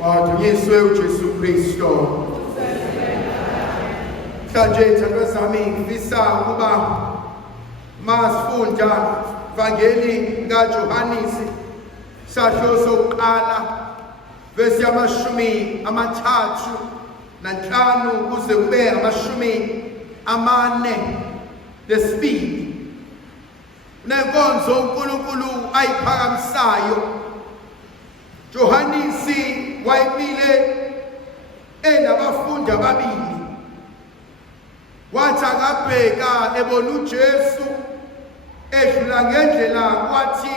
Wadunyiswe uJesu Kristo. Mhlanje thandwa sami ngifisa ukuba masifunda ivangeli kaJohanesi sahlo sokuqala verse yamashumi amathathu nanhlanu kuze kube amashumi amane lesibili. Nenkonzo uNkulunkulu ayiphakamisayo. Johanesi wayibile enabafundi ababili. Wathi akabheka ebona uJesu edlula ngendlela kwathi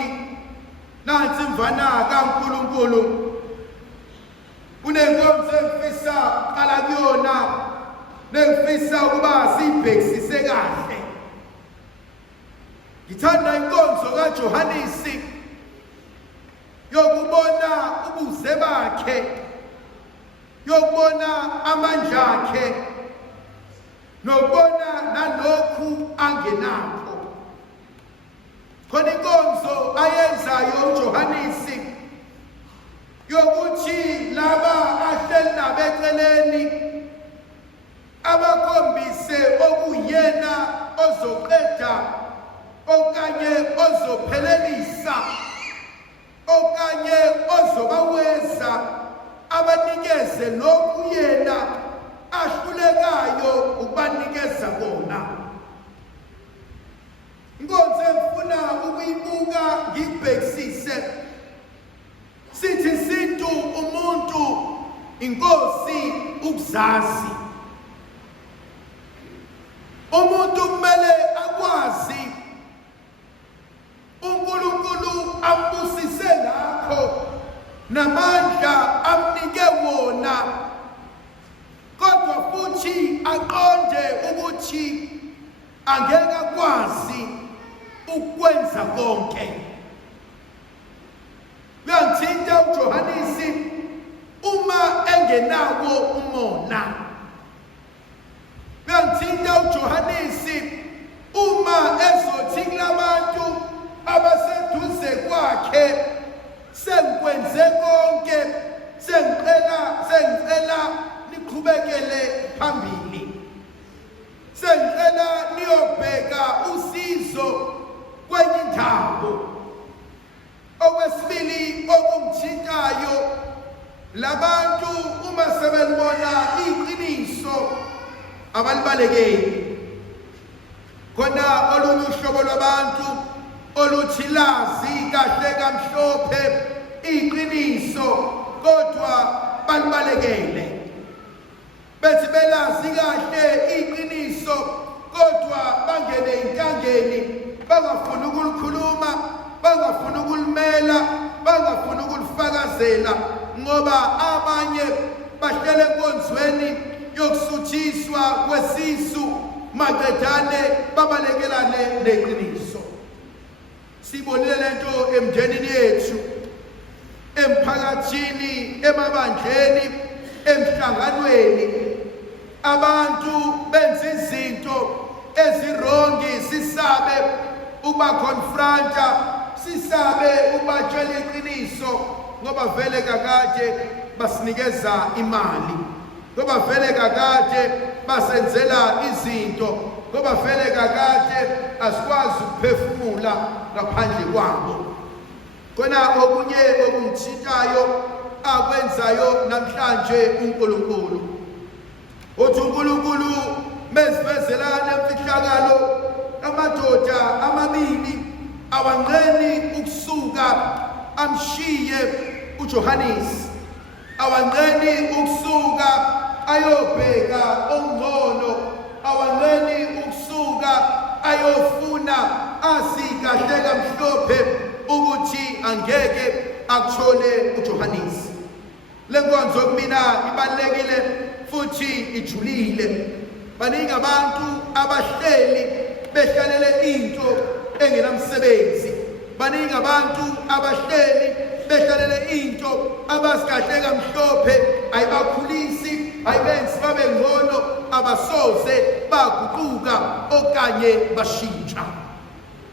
nansi imvana kaNkulunkulu. Kunenkonzo engifisa qala kuyona nengifisa ukuba sibhekisise kahle. Ngithanda inkonzo kaJohanesi yokubona ubuze bakhe, yokubona amandla akhe, nokubona nalokhu angenakho. Khona inkonzo ayenzayo uJohanesi yokuthi laba ahleli nabo eceleni abakhombise okuyena ozoqeda okanye ozophelelisa okanye ozobaweza abanikeze lokhu yena ahlulekayo ukubanikeza kona. Inkonzo engifuna ukuyibuka ngibhekisise sithi sintu umuntu inkosi ukuzazi. Umuntu kumele akwazi uNkulunkulu ambusise ngakho namandla amnike wona, kodwa futhi aqonde ukuthi angeke akwazi ukwenza konke. Uyangithinta uJohanesi uma engenawo umona. Uyangithinta uJohanesi uma ezothi kulabantu abaseduze kwakhe sengikwenze konke, sengicela niqhubekele phambili, sengicela niyobheka usizo kwenye indawo. Okwesibili okungithintayo, labantu uma sebelibona iqiniso abalibalekeli. Khona olunye uhlobo lwabantu oluthi lazi kahle kamhlophe iqiniso kodwa balibalekele. Bethi belazi kahle iqiniso kodwa bangene enkangeni, bangafuni ukulikhuluma, bangafuni ukulimela, bangafuni ukulifakazela, ngoba abanye bahlele enkonzweni yokusuthiswa kwesisu maqedane babalekelane neqiniso. Sibonile lento emndenini yethu, emphakathini, emabandleni, emhlanganweni. Abantu benza izinto ezirongi, sisabe ukubakonfronta, sisabe ukubatshela iqiniso ngoba vele kakade basinikeza imali, ngoba vele kakade basenzela izinto, ngoba vele kakade asikwazi ukuphefumula ngaphandle kwabo. Khona okunye okungithintayo akwenzayo namhlanje uNkulunkulu. Uthi uNkulunkulu mesivezelana emfihlakalo amadoda amabili awanqeni ukusuka amshiye uJohanesi, awanqeni ukusuka ayobheka ongcono, awanqeni ukusuka ayofuna asikahle kamhlophe ukuthi angeke akuthole uJohanesi. Lenkonzo kumina ibalekile futhi ijulile. Baningi abantu abahleli behlalele into engenamsebenzi. Baningi abantu abahleli behlalele into abasikahle kamhlophe, ayibakhulisi, ayibenzi babe ngcono, abasoze baguquka okanye bashintsha.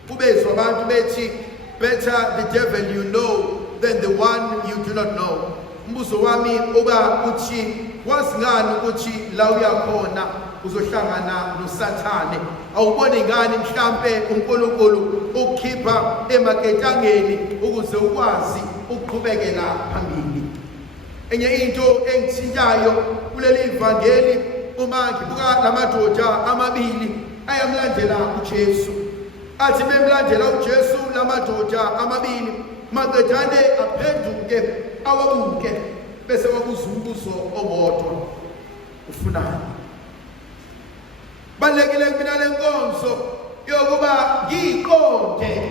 Kubezwa abantu bethi better the devil you know than the one you do not know. umbuzo wami oba uthi wazi ngani ukuthi la uyakhona uzohlangana noSathane? Awuboni ngani mhlambe uNkulunkulu ukukhipha emaketangeni ukuze ukwazi ukuqhubekela phambili? Enye into engithintayo kuleli ivangeli, uma ngibuka lamadoda amabili ayamlandela uJesu, athi bemlandela uJesu lamadoda amabili, maqedane aphenduke awabuke bese wabuza umbuzo owodwa, ufunani? Balekile mina lenkonzo yokuba ngiqonde,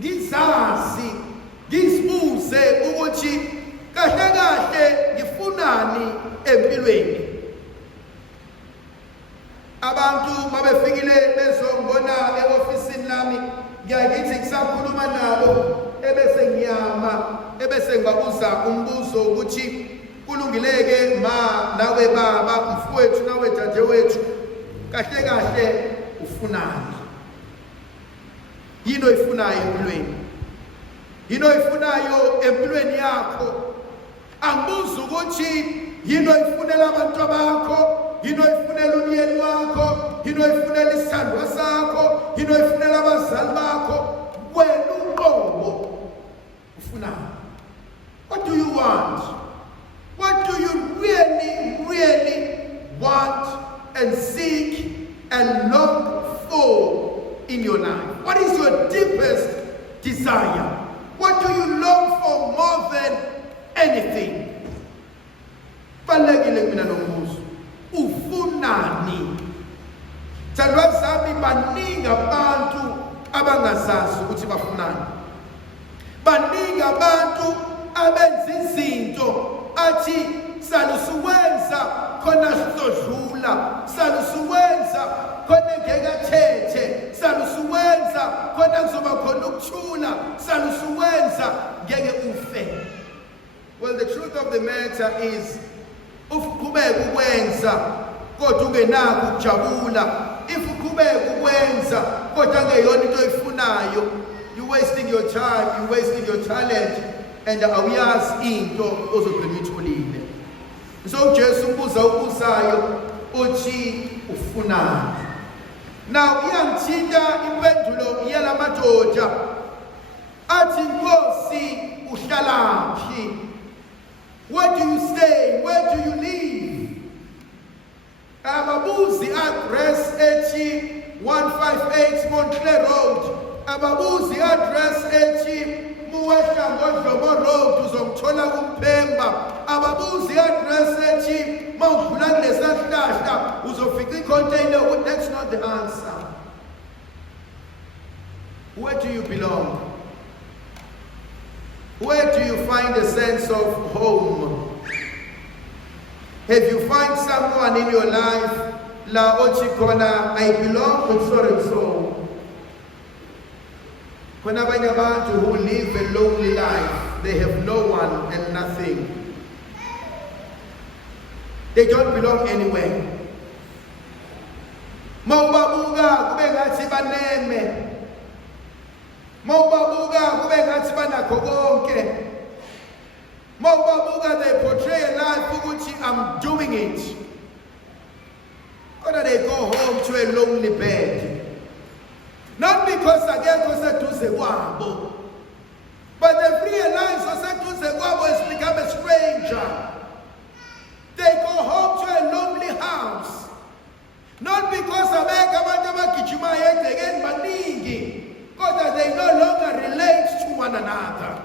ngizazi, ngizibuze ukuthi kahle kahle ngifunani empilweni. Abantu mabefikile bezongibona e-ofisini lami, ngiyakithi ngisakhuluma nabo ebese ngiyama, ebese ngibabuza umbuzo ukuthi kulungileke ma nawe baba, mfowethu nawe dadewethu, kahle kahle ufunani? Yini oyifunayo empilweni? Yini oyifunayo empilweni yakho? Angibuza ukuthi yini oyifunela abantu bakho, yini oyifunela umyeni wakho, yini oyifunela isithandwa sakho, yini oyifunela abazali bakho. Wena uqobo ufunani? What do you want? What do you really want and seek and long for in your life? What is your deepest desire? What do you long for more than anything? Balekile mina nombuzo, ufunani? Thandwa zami, baningi abantu abangazazi ukuthi bafunani. Baningi abantu abenza izinto athi salusuwenza khona sidlula, salusuwenza khona ngekathethe, salusuwenza khona kuzoba khona ukuthula, salusuwenza ngeke ufe. Well, the truth of the matter is, uqhubeka ukwenza kodwa ungenako ukujabula, if uqhubeka ukwenza kodwa ngeyona into oyifunayo, you wasting your time, you wasting your talent, and awuyazi into ozogcina uyitholile. So uJesu umbuza ubuzayo uthi ufunani? Now iyangithinta impendulo yalamadoda athi, Nkosi uhlalaphi? Where do you stay? Where do you live? Ababuzi address ethi 158 Montclair Road. Ababuzi address ethi Muwehla Ngcobo Road uzomthola kuMphemba. Ababuzi address ethi mawudlula kulesihlahla uzofika icontainer. That's not the answer. Where do you belong? Where do you find a sense of home? Have you find someone in your life la ochikona, I belong to so and so? Kuna abanye abantu who live a lonely life, they have no one and nothing. They don't belong anywhere. Mawubabuka kube ngathi baneme. Mawubabuka kube ngathi banakho konke. Mawubabuka, they portray a life ukuthi I'm doing it. Kodwa they go home to a lonely bed. Not because akekho seduze kwabo, but they realize oseduze kwabo has become a stranger. They go home to a lonely house. Not because abekho abantu abagijimayo egcekeni baningi, kodwa they no longer relate to one another.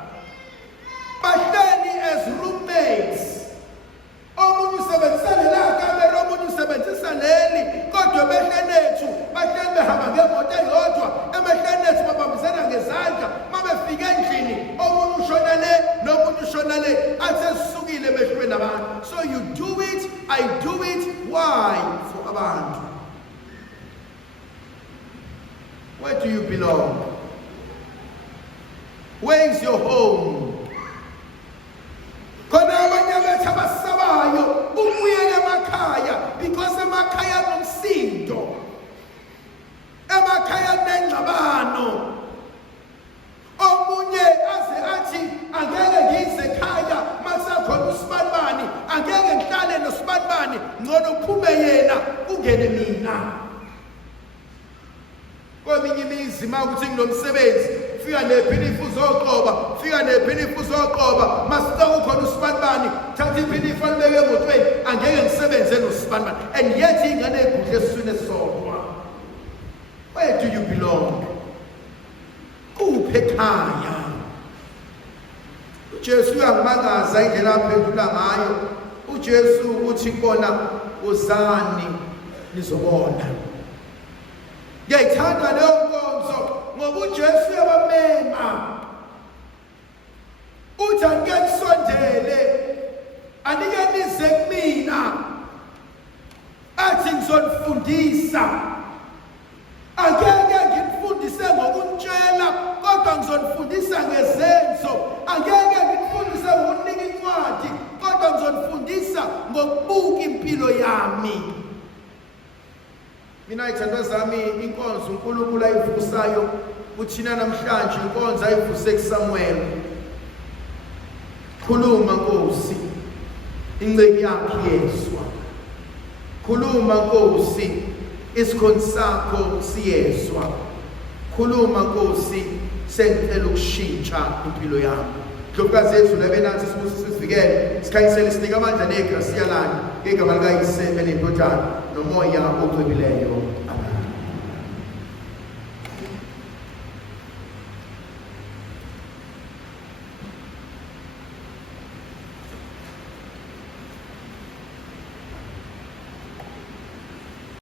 Bahleli as roommates. Omunye usebenzisa lela kamera, omunye usebenzisa leli, kodwa emehleni ethu bahleli behamba ngemoto eyodwa, emehleni ethu babambisana ngezandla. Mabefika endlini omunye ushona le nomunye ushona le, athi sisukile emehlweni abantu. So you do it, I do it. Why? For abantu. Where do you belong? Where is your home? Kona abanye bethu abasabayo ukubuyela emakhaya, because emakhaya nomsindo, emakhaya nengxabano. Omunye aze athi angeke ngize ekhaya masakhona ubani ngcono kuphume yena kungene mina. Kweminye imizi makuthi nginomsebenzi fika nephinifu uzoqoba, fika nephinifu uzoqoba, masithoka ukhona usibanibani, thatha iphinifu alibeke emotweni, angeke ngisebenze nosibanibani. And yet ingane egudle esiswini esodwa. Where do you belong? Kuphi ekhaya? uJesu uyangimangaza indlela aphendula ngayo. uJesu uthi kona uzani nizobona. Ngiyayithanda leyo nkonzo ngoba uJesu uyabamema. Uthi angeke nisondele, anike nize kumina, athi ngizonifundisa. Angeke ngikufundise ngokunitshela, kodwa ngizonifundisa ngezenzo. Angeke ngikufundise ngokunika incwadi, kodwa ngizonifundisa ngokubuka impilo yami. Mina ithandwa zami, inkonzo uNkulunkulu ayivusayo kuthina namhlanje, inkonzo ayivuse kuSamuel. Khuluma Nkosi, inceki yakho iyezwa. Khuluma Nkosi, isikhonzi sakho siyezwa. Khuluma Nkosi, sengicela ukushintsha impilo yami. Ndlovukazi yethu lebenansi sivikele, sikhanyisele, sinika amandla negrasi yalana ngegama likaYise, eNdodana noMoya ogcweleyo.